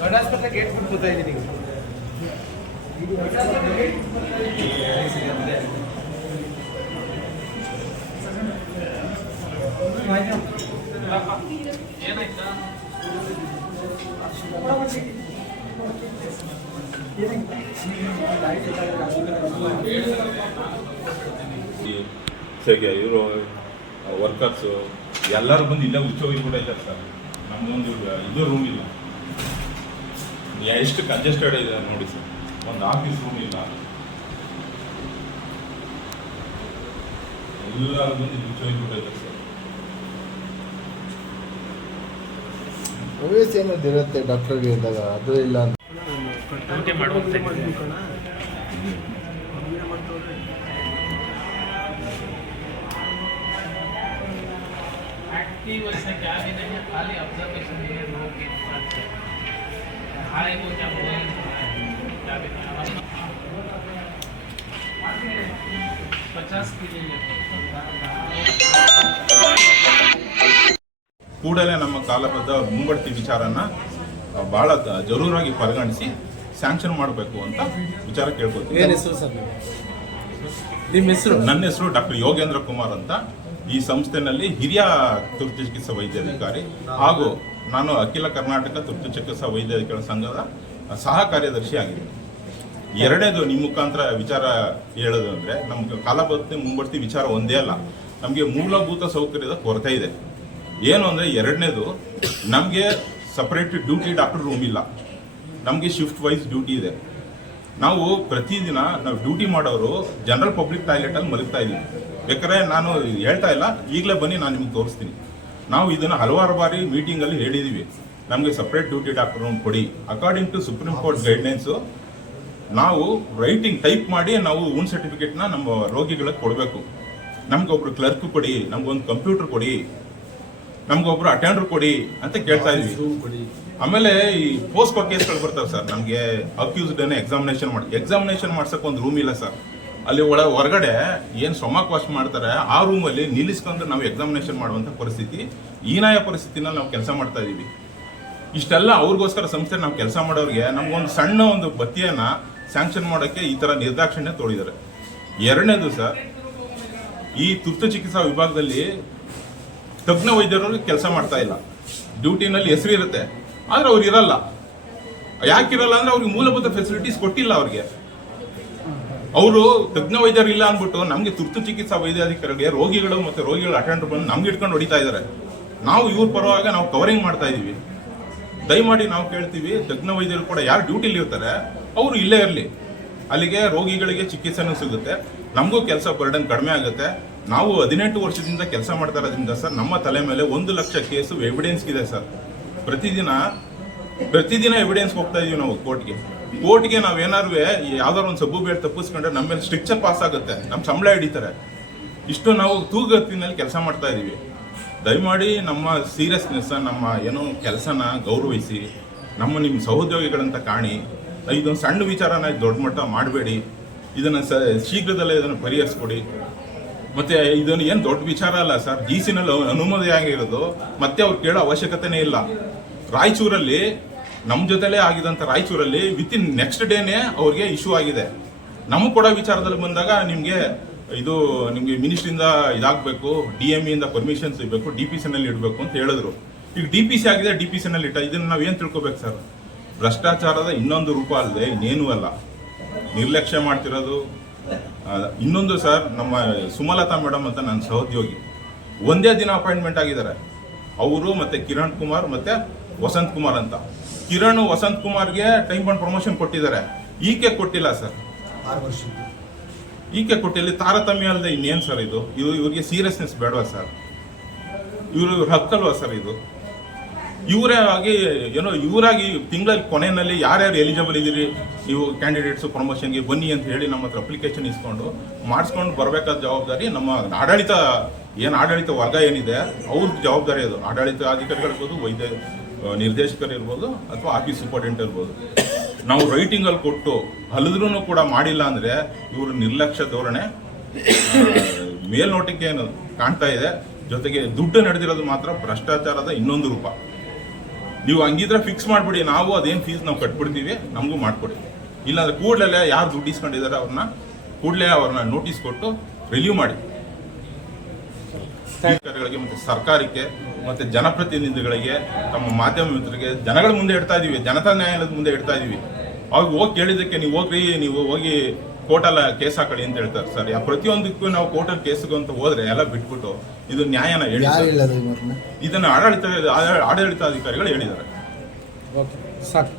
ಗಂಡಾಸ್ಪತ್ರೆ gate ಬಿಟ್ಟು ಬರ್ತಾ ಇದ್ದೀನಿ ಸರಿ ಇವರು ವರ್ಕರ್ಸು ಎಲ್ಲರೂ ಬಂದು ಇಲ್ಲೇ ಉಚ್ಚೋಗಿ ಕೂಡ ಇದ್ದಾರೆ ಸರ್. ನಮ್ಮೊಂದು ಇದು ರೂಮ್ ಇಲ್ಲ. ಎಷ್ಟು ಕಂಜೆಸ್ಟೆಡ್ ಇದೆ ನೋಡಿ ಸರ್. ಒಂದು ಆಫೀಸ್ ರೂಮ್ ಇಲ್ಲ. ಎಲ್ಲರೂ ಬಂದು ಇಲ್ಲಿ ಉಚ್ಚೋಗಿ ಕೂಡ ಇದೆ ಸರ್. ವ್ಯವಸ್ಥೆ ಅನ್ನೋದು ಇರುತ್ತೆ ಡಾಕ್ಟರ್ಗೆ ಇದ್ದಾಗ? ಅದು ಇಲ್ಲ ಅಂತ. ಈ ವರ್ಷ ಕ್ಯಾಬಿನಲ್ಲಿ ಖಾಲಿ ಅಬ್ಸರ್ವೇಷನ್ ಇದೆ ನೋಡೋಕೆ ನಾಳೆಗೂ ಪಚಾಸ್ ಕೂಡಲೇ ನಮ್ಮ ಕಾಲಬದ್ಧ ಮುಂಬಡ್ತಿ ವಿಚಾರನ ಬಹಳ ಜರೂರಾಗಿ ಪರಿಗಣಿಸಿ ಸ್ಯಾಂಕ್ಷನ್ ಮಾಡಬೇಕು ಅಂತ ವಿಚಾರ ಕೇಳ್ಕೊತೀನಿ ನಿಮ್ಮ ಹೆಸರು? ನನ್ನ ಹೆಸರು ಡಾಕ್ಟರ್ ಯೋಗೇಂದ್ರ ಕುಮಾರ್ ಅಂತ. ಈ ಸಂಸ್ಥೆನಲ್ಲಿ ಹಿರಿಯ ತುರ್ತು ಚಿಕಿತ್ಸಾ ವೈದ್ಯಾಧಿಕಾರಿ ಹಾಗೂ ನಾನು ಅಖಿಲ ಕರ್ನಾಟಕ ತುರ್ತು ಚಿಕಿತ್ಸಾ ವೈದ್ಯಾಧಿಕಾರಿ ಸಂಘದ ಸಹ ಕಾರ್ಯದರ್ಶಿ ಆಗಿದ್ದೀನಿ. ಎರಡನೇದು ನಿಮ್ಮ ಮುಖಾಂತರ ವಿಚಾರ ಹೇಳೋದು ಅಂದರೆ, ನಮ್ಗೆ ಕಾಲಬದ್ಧ ಮುಂಬಡ್ತಿ ವಿಚಾರ ಒಂದೇ ಅಲ್ಲ. ನಮಗೆ ಮೂಲಭೂತ ಸೌಕರ್ಯದ ಕೊರತೆ ಇದೆ. ಏನು ಅಂದರೆ ಎರಡನೇದು, ನಮಗೆ ಸಪ್ರೇಟ್ ಡ್ಯೂಟಿ ಡಾಕ್ಟರ್ ರೂಮ್ ಇಲ್ಲ. ನಮಗೆ ಶಿಫ್ಟ್ ವೈಸ್ ಡ್ಯೂಟಿ ಇದೆ. ನಾವು ಪ್ರತಿದಿನ ನಾವು ಡ್ಯೂಟಿ ಮಾಡೋರು ಜನರಲ್ ಪಬ್ಲಿಕ್ ಟಾಯ್ಲೆಟಲ್ಲಿ ಮಲಗ್ತಾ ಇದೀವಿ ಬೇಕಾದ್ರೆ ನಾನು ಹೇಳ್ತಾ ಇಲ್ಲ. ಈಗಲೇ ಬನ್ನಿ ನಾನು ನಿಮ್ಗೆ ತೋರಿಸ್ತೀನಿ. ನಾವು ಇದನ್ನು ಹಲವಾರು ಬಾರಿ ಮೀಟಿಂಗ್ ಅಲ್ಲಿ ಹೇಳಿದೀವಿ. ನಮಗೆ ಸಪ್ರೇಟ್ ಡ್ಯೂಟಿ ಡಾಕ್ಟರ್ ಕೊಡಿ. According to supreme court guidelines ನಾವು ರೈಟಿಂಗ್ ಟೈಪ್ ಮಾಡಿ ನಾವು ಊನ್ ಸರ್ಟಿಫಿಕೇಟ್ನ ನಮ್ಮ ರೋಗಿಗಳಿಗೆ ಕೊಡಬೇಕು. ನಮ್ಗೊಬ್ರು ಕ್ಲರ್ಕ್ ಕೊಡಿ ನಮ್ಗೊಂದು ಕಂಪ್ಯೂಟರ್ ಕೊಡಿ ನಮ್ಗೊಬ್ರು ಅಟೆಂಡರ್ ಕೊಡಿ ಅಂತ ಕೇಳ್ತಾ ಇದ್ವಿ. ಆಮೇಲೆ ಈ ಪೋಸ್ಟ್ ಕೇಸ್ಗಳು ಬರ್ತಾವೆ ಸರ್. ನಮಗೆ ಅಕ್ಯೂಸ್ಡ್ ಎಕ್ಸಾಮಿನೇಷನ್ ಮಾಡಿ ಎಕ್ಸಾಮಿನೇಷನ್ ಮಾಡ್ಸೋಕೆ ಒಂದು ರೂಮ್ ಇಲ್ಲ ಸರ್. ಅಲ್ಲಿ ಒಳ ಹೊರಗಡೆ ಏನು ಸ್ಟೊಮಕ್ ವಾಶ್ ಮಾಡ್ತಾರೆ, ಆ ರೂಮಲ್ಲಿ ನಿಲ್ಲಿಸ್ಕೊಂಡು ನಾವು ಎಕ್ಸಾಮಿನೇಷನ್ ಮಾಡುವಂತ ಪರಿಸ್ಥಿತಿ ಈನಾಯ ಪರಿಸ್ಥಿತಿನಲ್ಲಿ ನಾವು ಕೆಲಸ ಮಾಡ್ತಾ ಇದೀವಿ. ಇಷ್ಟೆಲ್ಲ ಅವ್ರಿಗೋಸ್ಕರ ಸಂಸ್ಥೆ ನಾವು ಕೆಲಸ ಮಾಡೋರಿಗೆ ನಮ್ಗೊಂದು ಸಣ್ಣ ಒಂದು ಬತ್ತಿಯನ್ನ ಸ್ಯಾಂಕ್ಷನ್ ಮಾಡೋಕ್ಕೆ ಈ ತರ ನಿರ್ದಾಕ್ಷಿಣ್ಯ ತೋಳಿದ್ದಾರೆ ಎರಡನೇದು ಸರ್ ಈ ತುರ್ತು ಚಿಕಿತ್ಸಾ ವಿಭಾಗದಲ್ಲಿ ತಜ್ಞ ವೈದ್ಯರು ಕೆಲಸ ಮಾಡ್ತಾ ಇಲ್ಲ. ಡ್ಯೂಟಿನಲ್ಲಿ ಹೆಸರಿರುತ್ತೆ ಆದ್ರೆ ಅವ್ರು ಇರಲ್ಲ. ಯಾಕಿರಲ್ಲ ಅಂದ್ರೆ ಅವ್ರಿಗೆ ಮೂಲಭೂತ ಫೆಸಿಲಿಟೀಸ್ ಕೊಟ್ಟಿಲ್ಲ ಅವ್ರಿಗೆ. ಅವರು ತಜ್ಞ ವೈದ್ಯರು ಇಲ್ಲ ಅಂದ್ಬಿಟ್ಟು ನಮಗೆ ತುರ್ತು ಚಿಕಿತ್ಸಾ ವೈದ್ಯಾಧಿಕಾರಿಗೆ ರೋಗಿಗಳು ಮತ್ತು ರೋಗಿಗಳ ಅಟೆಂಡರ್ ಬಂದು ನಮ್ಗೆ ಇಟ್ಕೊಂಡು ಹೊಡಿತಾ ಇದ್ದಾರೆ. ನಾವು ಇವ್ರ ಪರವಾಗ ನಾವು ಕವರಿಂಗ್ ಮಾಡ್ತಾ ಇದೀವಿ ದಯಮಾಡಿ ನಾವು ಕೇಳ್ತೀವಿ ತಜ್ಞ ವೈದ್ಯರು ಕೂಡ ಯಾರು ಡ್ಯೂಟಿಲಿ ಇರ್ತಾರೆ, ಅವರು ಇಲ್ಲೇ ಇರಲಿ. ಅಲ್ಲಿಗೆ ರೋಗಿಗಳಿಗೆ ಚಿಕಿತ್ಸೆನೂ ಸಿಗುತ್ತೆ. ನಮಗೂ ಕೆಲಸ ಬರ್ಡನ್ ಕಡಿಮೆ ಆಗುತ್ತೆ. ನಾವು ಹದಿನೆಂಟು ವರ್ಷದಿಂದ ಕೆಲಸ ಮಾಡ್ತಾ ಇರೋದ್ರಿಂದ ಸರ್, ನಮ್ಮ ತಲೆ ಮೇಲೆ ಒಂದು ಲಕ್ಷ ಕೇಸು ಎವಿಡೆನ್ಸ್ ಇದೆ ಸರ್. ಪ್ರತಿದಿನ ಪ್ರತಿದಿನ ಎವಿಡೆನ್ಸ್ ಹೋಗ್ತಾ ಇದೀವಿ ನಾವು ಕೋರ್ಟ್ಗೆ ಕೋರ್ಟ್ಗೆ ನಾವೇನಾದ್ರು ಯಾವ್ದಾರು ಒಂದು ಸಬ್ಬು ಬೇಡ ತಪ್ಪಿಸ್ಕೊಂಡ್ರೆ ನಮ್ಮ ಮೇಲೆ ಸ್ಟ್ರಿಕ್ಚರ್ ಪಾಸ್ ಆಗುತ್ತೆ. ನಮ್ಮ ಸಂಬಳ ಹಿಡಿತಾರೆ. ಇಷ್ಟು ನಾವು ತೂಗತ್ತಿನಲ್ಲಿ ಕೆಲಸ ಮಾಡ್ತಾ ಇದೀವಿ. ದಯಮಾಡಿ ನಮ್ಮ ಸೀರಿಯಸ್ನೆಸ್ ನಮ್ಮ ಏನೋ ಕೆಲಸನ ಗೌರವಿಸಿ, ನಮ್ಮ ನಿಮ್ಮ ಸಹೋದ್ಯೋಗಿಗಳಂತ ಕಾಣಿ, ಇದೊಂದು ಸಣ್ಣ ವಿಚಾರನ ದೊಡ್ಡ ಮಟ್ಟ ಮಾಡಬೇಡಿ. ಇದನ್ನ ಸ, ಶೀಘ್ರದಲ್ಲೇ ಇದನ್ನು ಪರಿಹರಿಸ್ಕೊಡಿ. ಮತ್ತೆ ಇದನ್ನು ಏನು ದೊಡ್ಡ ವಿಚಾರ ಅಲ್ಲ ಸರ್. ಜಿ ಸಿನಲ್ಲಿ ಅನುಮತಿ ಆಗಿರೋದು ಮತ್ತೆ ಅವ್ರು ಕೇಳೋ ಅವಶ್ಯಕತೆನೇ ಇಲ್ಲ. ರಾಯಚೂರಲ್ಲಿ ನಮ್ಮ ಜೊತೆಲೇ ಆಗಿದಂತ ರಾಯಚೂರಲ್ಲಿ ವಿತ್ ಇನ್ ನೆಕ್ಸ್ಟ್ ಡೇನೆ ಅವ್ರಿಗೆ ಇಶ್ಯೂ ಆಗಿದೆ. ನಮಗೆ ಕೂಡ ವಿಚಾರದಲ್ಲಿ ಬಂದಾಗ ನಿಮಗೆ ಇದು ನಿಮಗೆ ಮಿನಿಸ್ಟ್ರಿಂದ ಇದಾಗಬೇಕು ಡಿ ಎಂ ಇಂದ ಪರ್ಮಿಷನ್ ಸಿಗಬೇಕು ಡಿ ಪಿ ಸಿನಲ್ಲಿ ಇಡಬೇಕು ಅಂತ ಹೇಳಿದ್ರು. ಈಗ ಡಿ ಪಿ ಸಿ ಆಗಿದೆ ಡಿ ಪಿ ಸಿನಲ್ಲಿ ಇಟ್ಟ ಇದನ್ನ ನಾವು ಏನು ತಿಳ್ಕೊಬೇಕು ಸರ್? ಭ್ರಷ್ಟಾಚಾರದ ಇನ್ನೊಂದು ರೂಪ ಅಲ್ಲದೆ ಇನ್ನೇನೂ ಅಲ್ಲ. ನಿರ್ಲಕ್ಷ್ಯ ಮಾಡ್ತಿರೋದು. ಇನ್ನೊಂದು ಸರ್, ನಮ್ಮ ಸುಮಲತಾ ಮೇಡಮ್ ಅಂತ ನನ್ನ ಸಹೋದ್ಯೋಗಿ ಒಂದೇ ದಿನ ಅಪಾಯಿಂಟ್ಮೆಂಟ್ ಆಗಿದ್ದಾರೆ. ಅವರು ಮತ್ತೆ ಕಿರಣ್ ಕುಮಾರ್ ಮತ್ತೆ ವಸಂತ್ ಕುಮಾರ್ ಅಂತ. ಕಿರಣ್ ವಸಂತ್ ಕುಮಾರ್ಗೆ ಟೈಮ್ ಬಂಡ್ ಪ್ರಮೋಷನ್ ಕೊಟ್ಟಿದ್ದಾರೆ. ಈಕೆ ಕೊಟ್ಟಿಲ್ಲ ಸರ್. ಈಕೆ ಕೊಟ್ಟಿಲ್ಲ. ತಾರತಮ್ಯ ಅಲ್ಲದೆ ಇನ್ನೇನು ಸರ್ ಇದು? ಇವ್ ಇವ್ರಿಗೆ ಸೀರಿಯಸ್ನೆಸ್ ಬೇಡವಾ ಸರ್? ಇವರು ಇವ್ರ ಹಕ್ಕಲ್ವಾ ಸರ್ ಇದು? ಇವರೇ ಆಗಿ ಏನೋ ಇವರಾಗಿ ತಿಂಗಳ ಕೊನೆಯಲ್ಲಿ ಯಾರ್ಯಾರು ಎಲಿಜಿಬಲ್ ಇದ್ದೀರಿ? ನೀವು ಕ್ಯಾಂಡಿಡೇಟ್ಸ್ ಪ್ರಮೋಷನ್ಗೆ ಬನ್ನಿ ಅಂತ ಹೇಳಿ ನಮ್ಮ ಹತ್ರ ಅಪ್ಲಿಕೇಶನ್ ಇಸ್ಕೊಂಡು ಮಾಡಿಸ್ಕೊಂಡು ಬರಬೇಕಾದ ಜವಾಬ್ದಾರಿ ನಮ್ಮ ಆಡಳಿತ ಏನು ಆಡಳಿತ ವರ್ಗ ಏನಿದೆ ಅವ್ರ ಜವಾಬ್ದಾರಿ ಅದು. ಆಡಳಿತ ಅಧಿಕಾರಿಗಳಿರ್ಬೋದು ವೈದ್ಯ ಆ, ನಿರ್ದೇಶಕರು ಇರ್ಬೋದು ಅಥವಾ ಆಫೀಸ್ ಸೂಪರ್ಟೆಂಟ್ ಇರ್ಬೋದು. ನಾವು ರೈಟಿಂಗ್ ಅಲ್ಲಿ ಕೊಟ್ಟು ಹಲಿದ್ರೂ ಕೂಡ ಮಾಡಿಲ್ಲ ಅಂದ್ರೆ ಇವರು ನಿರ್ಲಕ್ಷ್ಯ ಧೋರಣೆ ಮೇಲ್ನೋಟಕ್ಕೆ ಏನು ಕಾಣ್ತಾ ಇದೆ. ಜೊತೆಗೆ ದುಡ್ಡು ನಡೆದಿರೋದು ಮಾತ್ರ ಭ್ರಷ್ಟಾಚಾರದ ಇನ್ನೊಂದು ರೂಪ. ನೀವು ಹಂಗಿದ್ರೆ ಫಿಕ್ಸ್ ಮಾಡ್ಬಿಡಿ ನಾವು ಅದೇನು ಫೀಸ್ ನಾವು ಕಟ್ಬಿಡ್ತೀವಿ ನಮಗೂ ಮಾಡ್ಕೊಡಿ. ಇಲ್ಲಾಂದ್ರೆ ಕೂಡಲೇ ಯಾರು ದುಡ್ಡು ಇಸ್ಕೊಂಡಿದ್ದಾರೆ ಅವ್ರನ್ನ ಕೂಡಲೇ ಅವ್ರನ್ನ ನೋಟಿಸ್ ಕೊಟ್ಟು ರಿಲೀವ್ ಮಾಡಿ. ಅಧಿಕಾರಿಗಳಿಗೆ ಮತ್ತೆ ಸರ್ಕಾರಕ್ಕೆ ಮತ್ತೆ ಜನಪ್ರತಿನಿಧಿಗಳಿಗೆ ತಮ್ಮ ಮಾಧ್ಯಮ ಮಿತ್ರರಿಗೆ ಜನಗಳ ಮುಂದೆ ಇಡ್ತಾ ಇದೀವಿ ಜನತಾ ನ್ಯಾಯಾಲಯದ ಮುಂದೆ ಇಡ್ತಾ ಇದೀವಿ. ಅವ್ರಿಗೆ ಹೋಗಿ ಕೇಳಿದಕ್ಕೆ ನೀವು ಹೋಗ್ರಿ ನೀವು ಹೋಗಿ ಕೋರ್ಟಲ್ಲ ಕೇಸ್ ಹಾಕೊಳ್ಳಿ ಅಂತ ಹೇಳ್ತಾರೆ ಸರ್. ಆ ಪ್ರತಿಯೊಂದಕ್ಕೂ ನಾವು ಕೋರ್ಟಲ್ಲಿ ಕೇಸ್ಗೆ ಅಂತ ಹೋದ್ರೆ ಎಲ್ಲ ಬಿಟ್ಬಿಟ್ಟು ಇದು ನ್ಯಾಯನ ಹೇಳಿ ಇದನ್ನು ಆಡಳಿತ ಆಡಳಿತಾಧಿಕಾರಿಗಳು ಹೇಳಿದ್ದಾರೆ. ಓಕೆ ಸಾಕು.